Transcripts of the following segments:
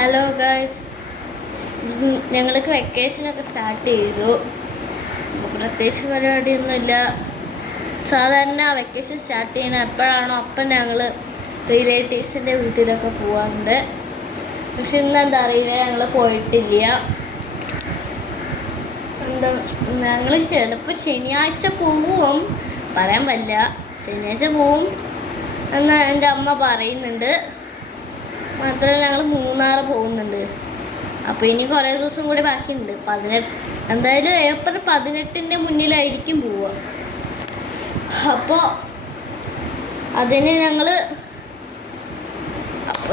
Hello guys, ഞങ്ങൾക്ക് വെക്കേഷനൊക്കെ start ചെയ്തു. പ്രത്യേകിച്ച് പരിപാടിയൊന്നുമില്ല. സാധാരണ വെക്കേഷൻ സ്റ്റാർട്ട് ചെയ്യുന്ന എപ്പോഴാണോ അപ്പം ഞങ്ങൾ റിലേറ്റീവ്സിൻ്റെ വീട്ടിലൊക്കെ പോകാറുണ്ട്. പക്ഷെ ഇന്നെന്താ അറിയില്ല, ഞങ്ങൾ പോയിട്ടില്ല. എന്താ, ഞങ്ങൾ ചിലപ്പോൾ ശനിയാഴ്ച പോവും, പറയാൻ പറ്റില്ല. ശനിയാഴ്ച പോവും എന്ന് എൻ്റെ അമ്മ പറയുന്നുണ്ട്. മാത്രമല്ല ഞങ്ങൾ മൂന്നാർ പോകുന്നുണ്ട്. അപ്പോൾ ഇനി കുറേ ദിവസം കൂടി ബാക്കിയുണ്ട്. എന്തായാലും ഏപ്രിൽ 18 മുന്നിലായിരിക്കും പോവുക. അപ്പോൾ അതിന് ഞങ്ങൾ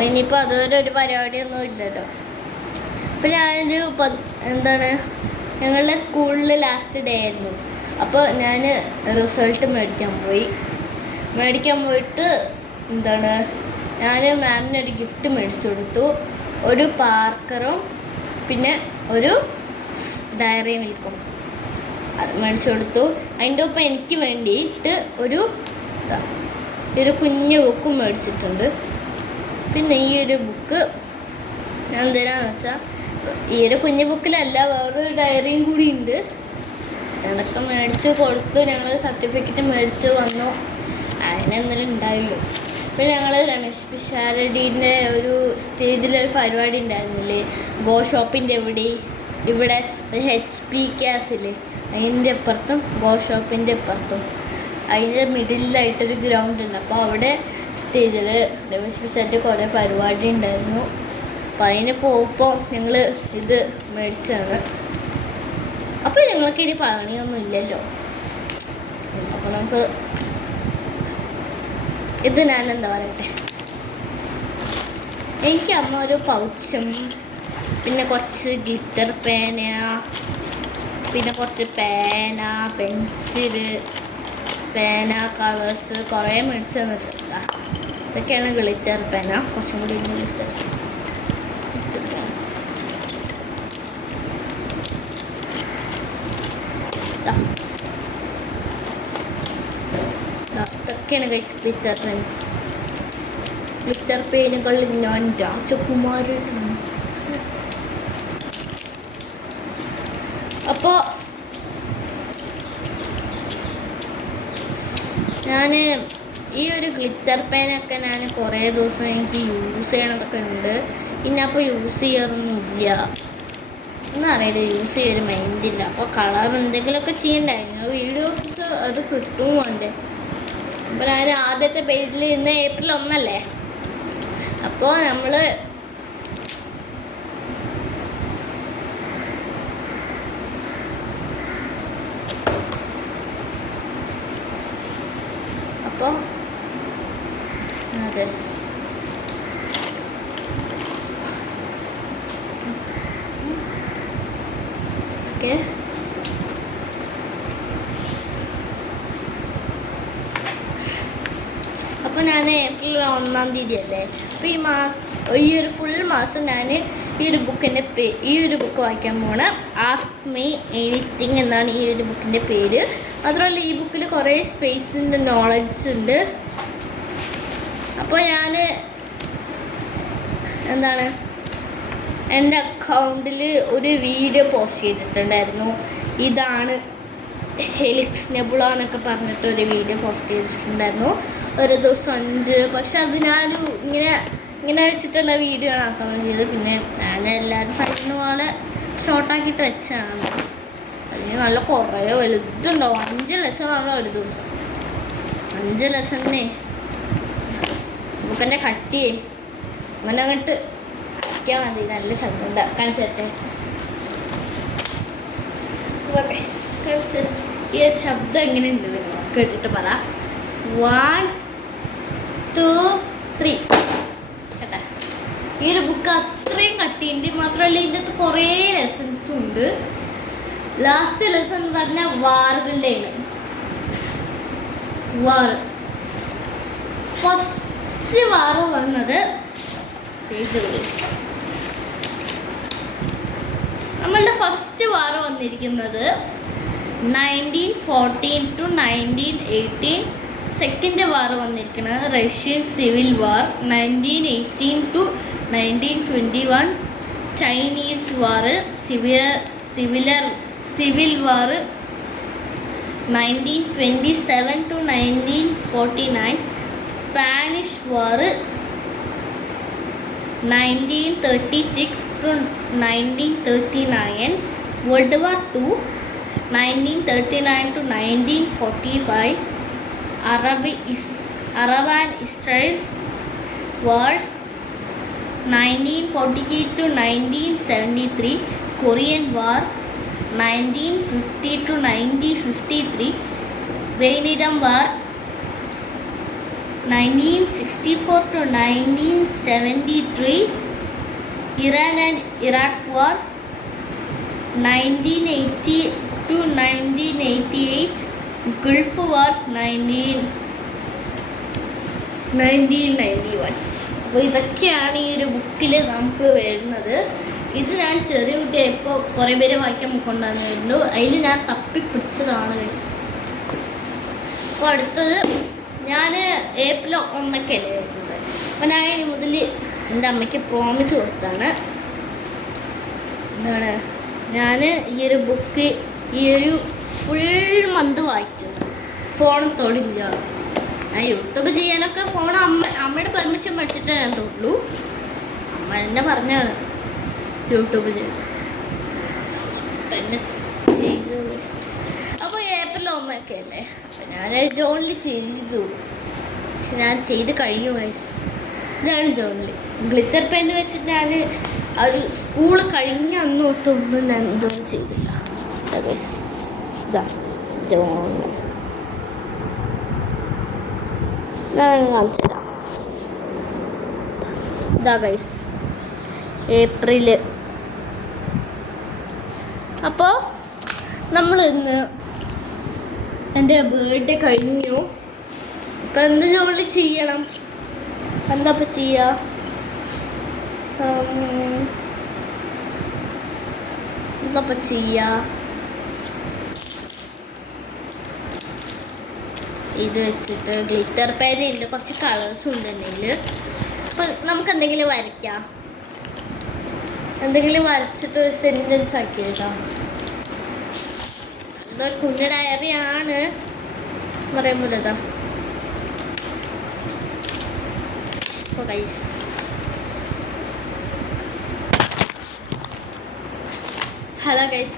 ഇനിയിപ്പോൾ അതുവരെ ഒരു പരിപാടിയൊന്നും ഇല്ലല്ലോ. അപ്പോൾ ഞാനൊരു ഞങ്ങളുടെ സ്കൂളിൽ ലാസ്റ്റ് ഡേ ആയിരുന്നു. അപ്പോൾ ഞാൻ റിസൾട്ട് മേടിക്കാൻ പോയിട്ട് ഞാൻ മാമിനൊരു ഗിഫ്റ്റ് മേടിച്ചു കൊടുത്തു. ഒരു പാർക്കറും പിന്നെ ഒരു ഡയറി മിൽക്കും അത് മേടിച്ചു കൊടുത്തു. അതിൻ്റെ ഒപ്പം എനിക്ക് വേണ്ടിയിട്ട് ഒരു കുഞ്ഞു ബുക്കും മേടിച്ചിട്ടുണ്ട്. പിന്നെ ഈ ഒരു ബുക്ക് ഞാൻ എന്തിനാന്ന് വെച്ചാൽ, ഈ ഒരു കുഞ്ഞു ബുക്കിലല്ല, വേറൊരു ഡയറിയും കൂടി ഉണ്ട്. അതൊക്കെ മേടിച്ച് കൊടുത്തു. ഞങ്ങൾ സർട്ടിഫിക്കറ്റ് മേടിച്ച് വന്നു. അതിനെന്തെങ്കിലും ഉണ്ടായല്ലോ. പിന്നെ ഞങ്ങൾ രമേശ് പിഷാരടിൻ്റെ ഒരു സ്റ്റേജിലൊരു പരിപാടി ഉണ്ടായിരുന്നില്ലേ, ഗോ ഷോപ്പിൻ്റെ ഇവിടെ ഒരു HP ക്യാസില്ലേ, അതിൻ്റെ അപ്പുറത്തും ഗോ ഷോപ്പിൻ്റെ അപ്പുറത്തും അതിൻ്റെ മിഡിലായിട്ടൊരു ഗ്രൗണ്ട് ഉണ്ട്. അപ്പോൾ അവിടെ സ്റ്റേജിൽ രമേശ് പിഷാരടി കുറേ പരിപാടി ഉണ്ടായിരുന്നു. അപ്പോൾ അതിന് പോകുമ്പോൾ ഞങ്ങൾ ഇത് മേടിച്ചാണ്. അപ്പോൾ ഞങ്ങൾക്ക് ഇനി പണിയൊന്നും ഇല്ലല്ലോ. അപ്പോൾ നമുക്ക് ഇത് ഞാനെന്താ പറയട്ടെ, എനിക്ക് അമ്മ ഒരു പൗച്ചും പിന്നെ കുറച്ച് ഗ്ലിറ്റർ പേന, പിന്നെ കുറച്ച് പേന, പെൻസില്, പേന, കളേഴ്സ് കുറേ മേടിച്ച് തന്നിട്ടുണ്ട്. ഇതൊക്കെയാണ് ഗ്ലിറ്റർ പേന. കുറച്ചും കൂടി ഗ്ലിറ്റർ ഇതൊക്കെയാണ് ഗൈസ് ഗ്ലിറ്റർ പേനുകളിൽ ഞാൻ രാജകുമാരനാണ്. അപ്പോൾ ഞാൻ ഈ ഒരു ഗ്ലിറ്റർ പേനൊക്കെ ഞാൻ കുറേ ദിവസം എനിക്ക് യൂസ് ചെയ്യണതൊക്കെ ഉണ്ട്. പിന്നെ അപ്പോൾ യൂസ് ചെയ്യാറൊന്നുമില്ല, ഒന്നും അറിയില്ല, യൂസ് ചെയ്യൊരു മൈൻഡില്ല. അപ്പോൾ കളർ എന്തെങ്കിലുമൊക്കെ ചെയ്യണ്ടായിരുന്നു, വീഡിയോസ് അത് കിട്ടും വേണ്ടേ. അപ്പോൾ ഞാൻ ആദ്യത്തെ പേജിൽ ഇന്ന് ഏപ്രിൽ 1 അപ്പോൾ നമ്മൾ ഓക്കെ. അപ്പോൾ ഞാൻ ഏപ്രിൽ 1 അല്ലേ, അപ്പോൾ ഈ ഒരു ഫുൾ മാസം ഞാൻ ഈ ഒരു ബുക്ക് വായിക്കാൻ പോണ്. ആസ്ക് മീ എനിത്തിങ് എന്നാണ് ഈ ഒരു ബുക്കിൻ്റെ പേര്. മാത്രമല്ല ഈ ബുക്കിൽ കുറേ സ്പേസിൻ്റെ നോളജ് ഉണ്ട്. അപ്പോൾ ഞാൻ എൻ്റെ അക്കൗണ്ടിൽ ഒരു വീഡിയോ പോസ്റ്റ് ചെയ്തിട്ടുണ്ടായിരുന്നു. ഇതാണ് ഹെലിക്സ് നെബുള എന്നൊക്കെ പറഞ്ഞിട്ടൊരു വീഡിയോ പോസ്റ്റ് ചെയ്തിട്ടുണ്ടായിരുന്നു. ഒരു ദിവസം 5, പക്ഷെ അത് ഞാൻ ഇങ്ങനെ വെച്ചിട്ടുള്ള വീഡിയോ ആണ് ആക്കാൻ വേണ്ടിയത്. പിന്നെ ഞാൻ എല്ലാവരും പറയുന്ന പോലെ ഷോർട്ടാക്കിയിട്ട് വെച്ചാണ്. അതിന് നല്ല കുറേ വലുതുണ്ടാവും. 5 ലെസണാണോ ഒരു ദിവസം, 5 ലെസണിനെ ബുക്കിൻ്റെ കട്ടിയേ അങ്ങനെ അങ്ങോട്ട് അയക്കാൻ മതി. നല്ല ശബ്ദം കാണിച്ചേ. ഈ ശബ്ദം എങ്ങനെയുണ്ട് കേട്ടിട്ട് പറ. 1 2 3 കേട്ടാ. ഈ ഒരു ബുക്ക് അത്രയും കട്ടിയുണ്ട്. മാത്രമല്ല ഇതിൻ്റെ അകത്ത് കുറേ ലെസൺസും ഉണ്ട്. ലാസ്റ്റ് ലെസൺ എന്ന് പറഞ്ഞാൽ വാറുകളുടെയാണ്. ഫസ്റ്റ് വാറ് വന്നത് പേജുകൾ. നമ്മളുടെ ഫസ്റ്റ് വാറ് വന്നിരിക്കുന്നത് 1914 to 1918. സെക്കൻഡ് വാർ വന്നിരിക്കുന്നത് Russian civil war 1918 to 1921 Chinese War, Civil War, 1927 to 1949 Spanish War, 1936 to 1939 World War II, 1939 to 1945 Arab and Israel Wars, 1948 to 1973 Korean War, 1950 to 1953 Vietnam War, 1964 to 1973 Iran and Iraq War, 1980 to 1988 Gulf War, 1991. അപ്പോൾ ഇതൊക്കെയാണ് ഈ ഒരു ബുക്കിൽ നമുക്ക് വരുന്നത്. ഇത് ഞാൻ ചെറിയ കുട്ടിയായപ്പോൾ കുറേ പേര് വായിക്കാൻ കൊണ്ടുവന്നിരുന്നു. അതിൽ ഞാൻ തപ്പിപ്പിടിച്ചതാണ് ഗൈസ്. അപ്പോൾ അടുത്തത് ഞാൻ ഏപ്രിൽ 1 അല്ലേ വരുന്നത്. അപ്പോൾ ഞാൻ ഇനി മുതൽ എൻ്റെ അമ്മയ്ക്ക് പ്രോമിസ് കൊടുത്താണ്. എന്താണ്, ഞാൻ ഈ ഒരു ബുക്ക് ഈ ഒരു ഫുൾ മന്ത് വായിക്കും. ഫോൺ തൊടില്ല. ഞാൻ യൂട്യൂബ് ചെയ്യാനൊക്കെ ഫോൺ അമ്മയുടെ പെർമിഷൻ മേടിച്ചിട്ടേ ഞാൻ തൊട്ടുള്ളൂ. അമ്മ എന്നെ പറഞ്ഞാണ് യൂട്യൂബ് ചെയ്ത് തന്നെ ചെയ്തു. അപ്പോൾ ഏപ്രിൽ 1 അല്ലേ. അപ്പോൾ ഞാൻ ജോണിൽ ചെയ്തു. പക്ഷെ ഞാൻ ചെയ്ത് കഴിഞ്ഞു വയസ്സ്. ഇതാണ് ജോണിൽ ഗ്ലിറ്റർ പെൻ വെച്ചിട്ട് ഞാൻ ആ ഒരു സ്കൂൾ കഴിഞ്ഞ അന്ന് തൊട്ടൊന്നും ഞാൻ എന്തോ ചെയ്തില്ല. ഇതാ ജോൺ ഞാൻ കാണിച്ചു തരാം. ഇതാ ഗൈസ് ഏപ്രിൽ. അപ്പോൾ നമ്മൾ ഇന്ന് എൻ്റെ ബർത്ത്ഡേ കഴിഞ്ഞു. അപ്പം എന്ത് ജോലി ചെയ്യണം? എന്താ ഇപ്പം ചെയ്യുക? എന്താപ്പം ചെയ്യുക? ഇത് വെച്ചിട്ട് ഗ്ലിറ്റർ പെന്നുണ്ട്, കുറച്ച് കളേഴ്സും ഉണ്ട് എൻ്റെ. അപ്പം നമുക്ക് എന്തെങ്കിലും വരയ്ക്കാം. എന്തെങ്കിലും വരച്ചിട്ട് ഒരു സെൻറ്റൻസ് ആക്കി എഴുതാം. ഇതൊരു കുഞ്ഞു ഡയറിയാണ് പറയുമ്പോൾ ഇതാ. അപ്പോൾ ഗൈസ് ഹലോ ഗൈസ്,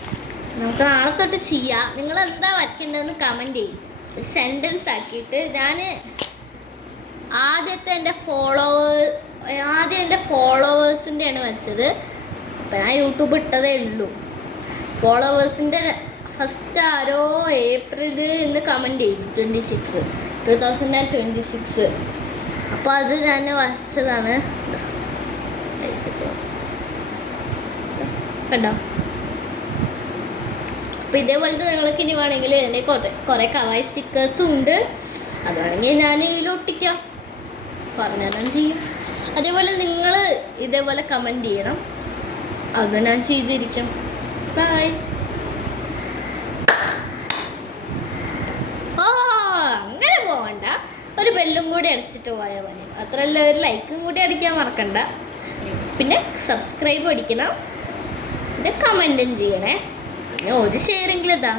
നമുക്ക് നാളെ തൊട്ട് ചെയ്യാം. നിങ്ങൾ എന്താ വരയ്ക്കേണ്ടതെന്ന് കമൻറ്റ് ചെയ്യും. സെൻറ്റൻസ് ആക്കിയിട്ട് ഞാൻ ആദ്യം എൻ്റെ ഫോളോവേഴ്സിൻ്റെയാണ് വരച്ചത്. അപ്പം ഞാൻ യൂട്യൂബ് ഇട്ടതേ ഉള്ളൂ. ഫോളോവേഴ്സിൻ്റെ ഫസ്റ്റ് ആരോ ഏപ്രിൽ എന്ന് കമൻറ്റ് ചെയ്തു 2026. അപ്പോൾ അത് ഞാൻ വരച്ചതാണ്. കണ്ടോ? അപ്പോൾ ഇതേപോലത്തെ നിങ്ങൾക്ക് ഇനി വേണമെങ്കിൽ എൻ്റെ കുറേ കവായി സ്റ്റിക്കേഴ്സും ഉണ്ട്. അത് വേണമെങ്കിൽ ഞാൻ ഇതിലൊട്ടിക്കാം, പറഞ്ഞുതരാൻ ചെയ്യും. അതേപോലെ നിങ്ങൾ ഇതേപോലെ കമൻറ്റ് ചെയ്യണം, അത് ഞാൻ ചെയ്തിരിക്കും. ബൈ. ഓ അങ്ങനെ പോകണ്ട, ഒരു ബെല്ലും കൂടി അടിച്ചിട്ട് പോയാൽ മതി. മാത്രമല്ല ഒരു ലൈക്കും കൂടി അടിക്കാൻ മറക്കണ്ട. പിന്നെ സബ്സ്ക്രൈബ് അടിക്കണം, പിന്നെ കമൻറ്റും ചെയ്യണേ. പിന്നെ ഒരു ഷെയറെങ്കിലും ഇതാ.